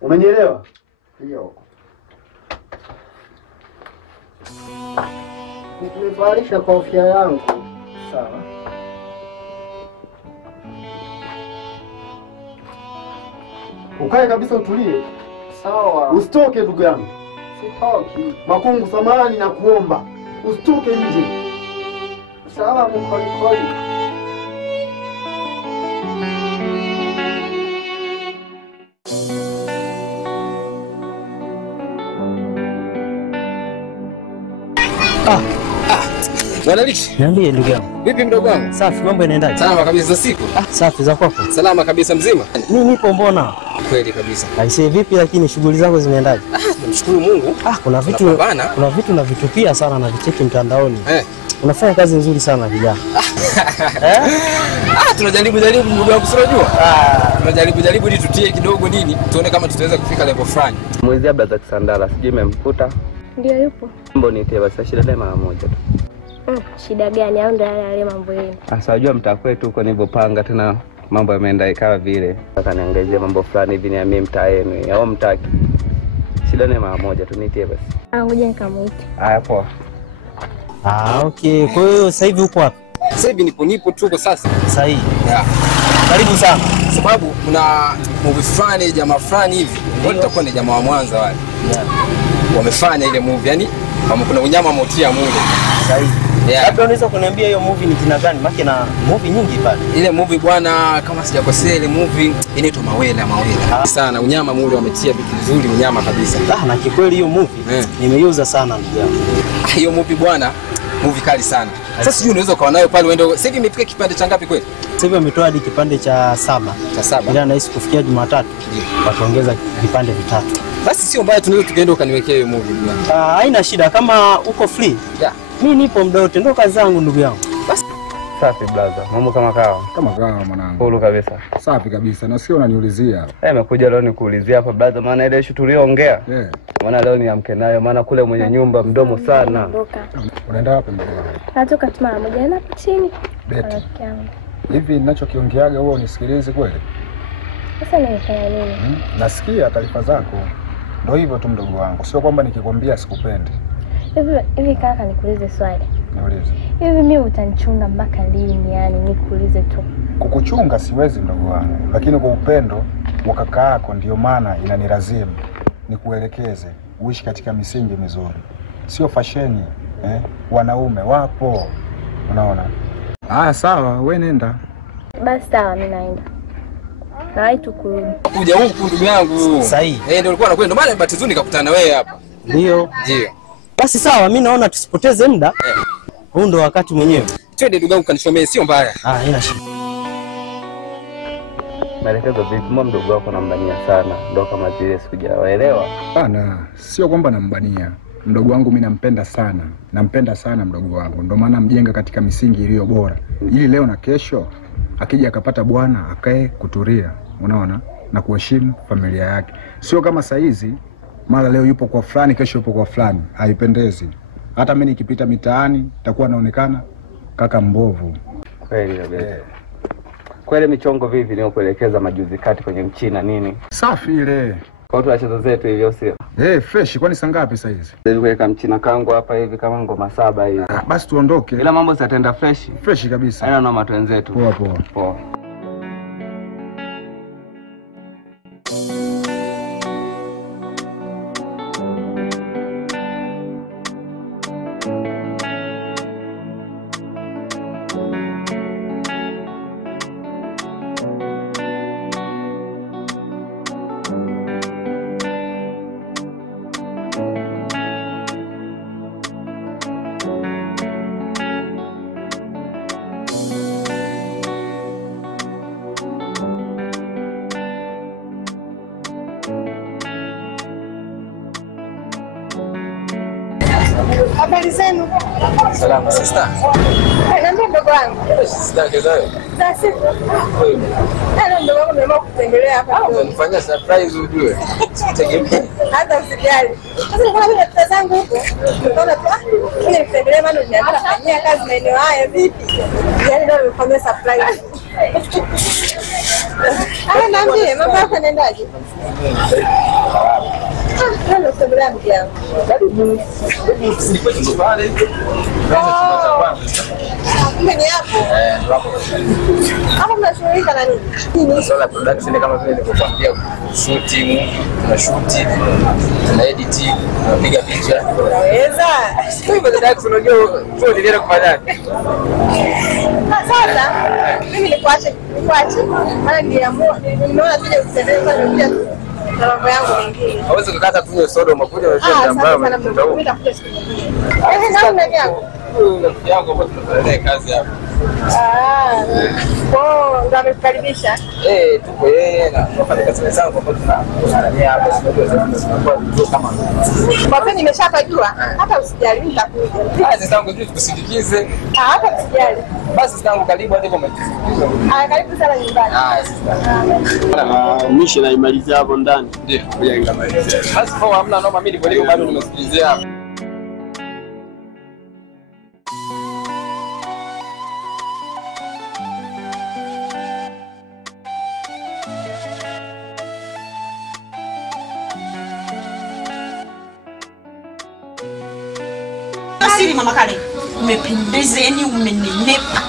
Umenielewa? Ndio. Nikuivalisha kofia yangu. Sawa. Ukae kabisa utulie. Sawa. Usitoke ndugu yangu. Sitoki. Makungu samahani na kuomba. Usitoke nje. Sawa mkolikoli. Bwana Lichi. Niambie ndugu yangu. Vipi mdogo wangu? Safi, mambo yanaendaje? Salama kabisa siku. Safi za kwako. Salama kabisa mzima. Mimi nipo mbona? Kweli kabisa. Aisee vipi lakini shughuli zako zinaendaje? Namshukuru Mungu. Kuna vitu na vitupia sana na vicheki mtandaoni. Unafanya kazi nzuri sana vijana. Tunajaribu mdogo wangu unajua? Tunajaribu ili tutie kidogo nini? Tuone kama tutaweza kufika level fulani. Mwezi Brother Kisandala sijui memkuta. Ndio yupo. Mambo nitie basi shida dai mara moja tu. Shida gani au ndio yale mambo yenu? Sasa unajua mtaa kwetu huko nilipopanga tena mambo yameenda ikawa vile. Sasa niangazie mambo fulani hivi ni mimi mtaa yenu au mtaki. Shida ni mara moja tu nitie basi. Ngoja nikamuite. Haya poa. Okay. Kwa hiyo sasa hivi uko wapi? Sasa hivi nipo tuko sasa. Sahihi. Yeah. Karibu sana. Sababu kuna movie fulani jamaa fulani hivi. Wao tutakuwa ni jamaa wa Mwanza wale. Yeah. Wamefanya ile movie yani kama kuna unyama motia mule. Sahihi. Yeah. Labda unaweza kuniambia hiyo movie ni jina gani? Maana na movie nyingi pale. Ile movie bwana kama sijakosea ile movie inaitwa Mawela. Sana unyama mule wametia vitu vizuri unyama kabisa. Na kikweli hiyo movie nimeiuza sana ndugu yangu. Hiyo movie bwana movie kali sana. Sasa sijui unaweza ukawa nayo pale uende. Sasa hivi imefika kipande cha ngapi kweli? Sasa hivi ametoa hadi kipande cha 7. Ila nahisi kufikia Jumatatu wataongeza vipande vitatu. Basi sio mbaya tunaweza tukaenda ukaniwekea hiyo movie bwana. Haina shida kama uko free. Yeah. Mimi nipo muda wote ndo kazi zangu ndugu yangu. Basi safi brother. Mambo kama kawa. Kama kawa mwanangu. Huru kabisa. Safi kabisa. Nasikia unaniulizia. Nimekuja leo nikuulizia hapa brother maana ile issue tuliyoongea. Maana leo niamke nayo maana kule mwenye nyumba mdomo sana. Unaenda wapi mdogo wangu? Natoka tu mara moja na chini. Beti. Hivi ninachokiongeaga wewe unisikilize kweli? Sasa nimefanya nini? Nasikia taarifa zako. Ndio hivyo tu mdogo wangu. Sio kwamba nikikwambia sikupendi. Hivi kaka nikuulize swali. Niulize. Hivi mimi utanichunga mpaka lini yani nikuulize tu? Kukuchunga siwezi mdogo wangu, lakini kwa upendo wa kaka yako ndio maana inanilazimu nikuelekeze uishi katika misingi mizuri. Sio fasheni, wanaume wapo. Unaona? Sawa, wewe nenda. Basi sawa mimi naenda. Nawahi tu kurudi. Kuja huku ndugu yangu. Sahihi. Ndio nilikuwa nakwenda maana batizuni nikakutana na wewe hapa. Ndio. Basi sawa mimi naona tusipoteze muda. Huu ndo wakati mwenyewe. Twende ndugu yangu kanishomee sio mbaya. Haina shida. Maelekezo vipi mdogo wako nambania sana ndo kama zile sikujawaelewa. Bana, sio kwamba nambania. Mdogo wangu mimi nampenda sana. Nampenda sana mdogo wangu. Ndio maana mjenga katika misingi iliyo bora. Ili leo na kesho akija akapata bwana akae kutulia. Unaona? Na kuheshimu familia yake. Sio kama saizi mara leo yupo kwa fulani kesho yupo kwa fulani. Haipendezi. Hata mimi nikipita mitaani nitakuwa naonekana kaka mbovu. Kweli kabisa. Kweli michongo vipi ni kuelekeza majuzi kati kwenye mchina nini? Safi ile. Kwa watu wacheza zetu hivyo sio? Fresh kwani saa ngapi sasa hizi? Hivi kuweka mchina kangu hapa hivi kama ngoma 7 hivi. Basi tuondoke. Ila mambo yataenda fresh. Fresh kabisa. Haina na watu wenzetu. Poa. Habari zenu? Salama sister. Naambia mdogo wangu. Sister kezayo. Sasa. Mdogo wangu nimeamua kutembelea hapa. Unanifanyia surprise ujue. Tegemea. Hata usijali. Sasa nilikuwa na mtoto zangu huko. Nikaona tu ile kutembelea maana nimeanza kufanyia kazi maeneo haya vipi? Yaani ndio nimefanyia surprise. Naambie mambo yako yanaendaje? kutembelea mke yangu. Karibu. Sikuwa nyumbani. Kumbe ni hapo. Hapo. Hapo mnashughulika na nini? Masuala ya production kama vile nilivyokuambia, shooting, tuna shoot, tuna edit, tunapiga picha. Unaweza? Sio hivyo dada, unajua sio nilienda kufanya. Sasa mimi nikuache. Maana nimeona vile kutembea pia na mambo yangu mengine. Hawezi kukata tu soda umekuja unasema ambao mimi nitakuja siku nyingine. Ndio nani yako? Rafiki yangu ambaye tunafanya kazi hapa. Ndio amekaribisha. Tuko yeye na tunafanya kazi wenzangu ambao tunafanya hapa sio kama. Kwa kweli nimeshapajua. Hata usijali nitakuja. Kazi zangu tu tukusindikize. Hata usijali. Basi zangu karibu hadi kwa mtusindikize. Karibu sana nyumbani. Mishi na imalizia hapo ndani. Ndio, kuja ingamalizia. Basi kwa hamna noma, mimi niko bado nimesikilizia hapa. Siri mama Kale, umependeza yani umenenepa.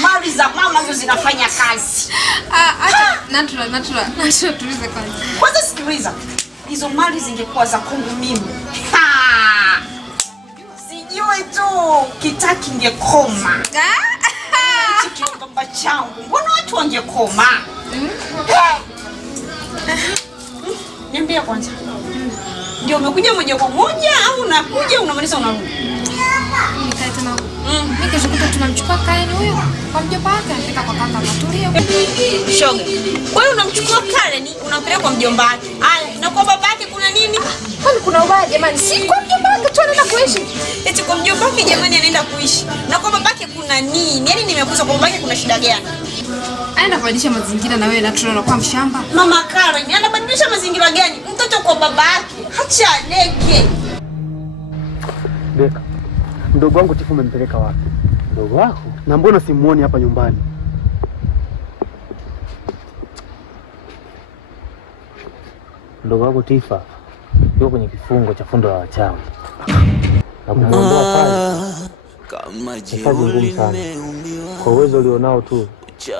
Mali za mama hizo zinafanya kazi. Acha natural tulize kwanza. Kwanza sikiliza. Hizo mali zingekuwa za kwangu mimi. Sijui tu kitaki ngekoma. Chiki baba changu. Mbona watu wangekoma? Niambie kwanza. Ndio umekuja moja kwa moja au unakuja unamaliza unarudi? Nikae tena. Mimi kesho kuta tunamchukua Karen huyo kwa mjomba wake anafika kwa kaka Matulia. Shoga. Kwa hiyo unamchukua Karen unampeleka kwa mjomba wake. Haya, na kwa baba yake kuna nini? Kwani kuna ubaya jamani? Si kwa mjomba wake tu anaenda kuishi. Eti kwa mjomba wake jamani anaenda kuishi. Na kwa baba yake kuna nini? Yaani nimekuza kwa baba yake kuna shida gani? Aenda kubadilisha mazingira na wewe na tunaona kwa mshamba. Mama Karen anabadilisha mazingira gani? Mtoto kwa baba yake. Acha leke. Beka. Mdogo wangu Tifu umempeleka wapi? Mdogo wako? Na mbona simuoni hapa nyumbani? Mdogo wako Tifa yuko kwenye kifungo cha fundo la wachawi. Na kumwondoa pale kama kazi ngumu sana. Kwa uwezo ulionao tu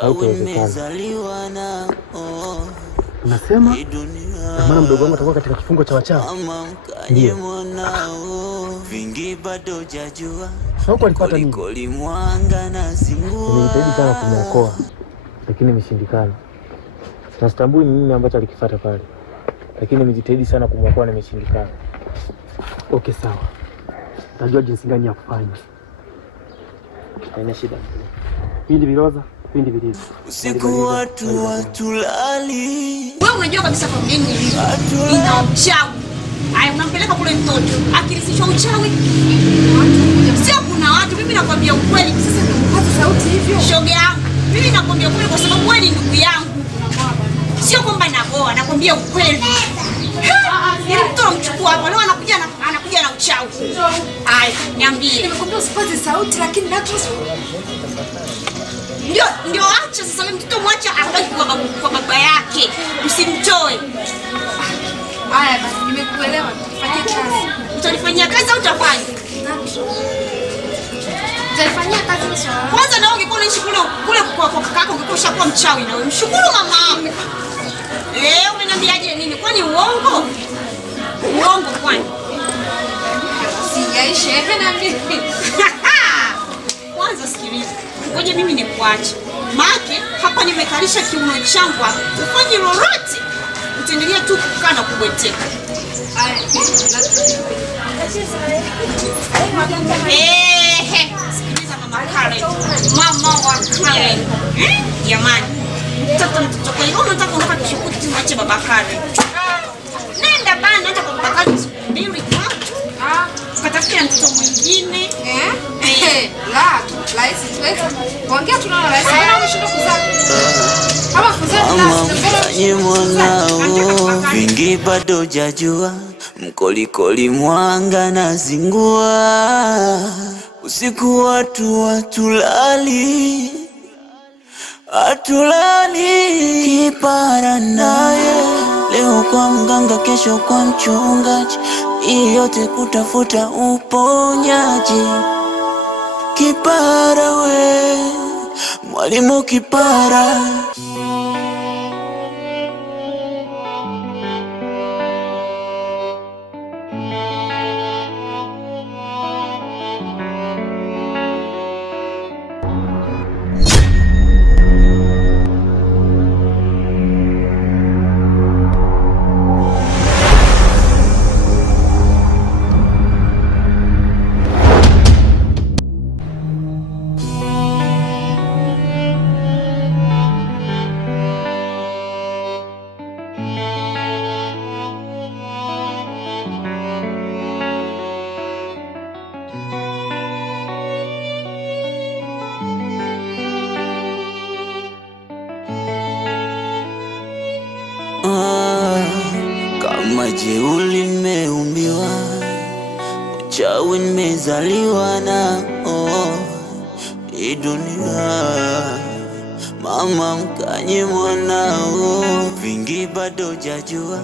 hautawezekana. Unasema? Na maana mdogo wangu atakuwa katika kifungo cha wachawi? Ndio. Vingi bado hujajua. Huko alipata nini? Nimejitahidi sana kumuokoa lakini imeshindikana. Na sitambui nini ambacho alikifuata pale. Lakini nimejitahidi sana kumuokoa na imeshindikana. Okay, sawa. Najua jinsi gani ya kufanya. Haina shida. Pindi viroza, pindi vilizo. Usiku watu watulali. Wewe unajua kabisa kwa mgeni nilivyo. Ina uchawi. Aya unampeleka kule mtoto. Akirisishwa uchawi. Sio kuna watu mimi nakwambia ukweli. Sasa ndio sauti hivyo. Shoga yangu. Mimi nakwambia ukweli kwa sababu wewe ni ndugu yangu. Sio kwamba naboa, nakwambia ukweli. Ili mtu amchukua hapo leo anakuja na uchawi. Aya, niambie. Nimekwambia usipate sauti lakini natural. Ndio acha sasa wewe mtoto mwacha abaki kwa baba yake. Usimtoe. Haya basi nimekuelewa. Tufanye kazi. Utanifanyia kazi au utafanya? Utanifanyia kazi swala. Kwanza na ungekuwa unaishi kule kwa kakako ungekuwa ushakuwa mchawi na wewe. Mshukuru mama yako. Unaniambiaje nini? Kwani uongo? Uongo kwani? Sijaisha na mimi. Kwanza sikiliza. Ngoja mimi nikuache. Maana hapa nimekalisha kiuno changu hapa. Ufanye lolote. Utaendelea tu kukaa na kubweteka. Sikiliza mama Karen. Mama wa Karen. Jamani. Mtoto kwa hiyo unataka unataka kushukuti mwache baba Karen. Nenda bana hata kwa baba Karen siku 2 3. Ukatafutia mtoto mwingine. Laisi tuweza. Kuongea tunaona laisi. Mbona unashinda kuzaa? Kama kuzaa mwanao vingi bado hujajua. Mkolikoli mwanga na zingua. Usiku watu watulali. Atulali kipara naye. Leo kwa mganga kesho kwa mchungaji. hii yote kutafuta uponyaji. Kipara we, mwalimu kipara. Kama jeuli nimeumbiwa, uchawi nimezaliwa na hii dunia. Mama mkanye mwanao, vingi bado hujajua.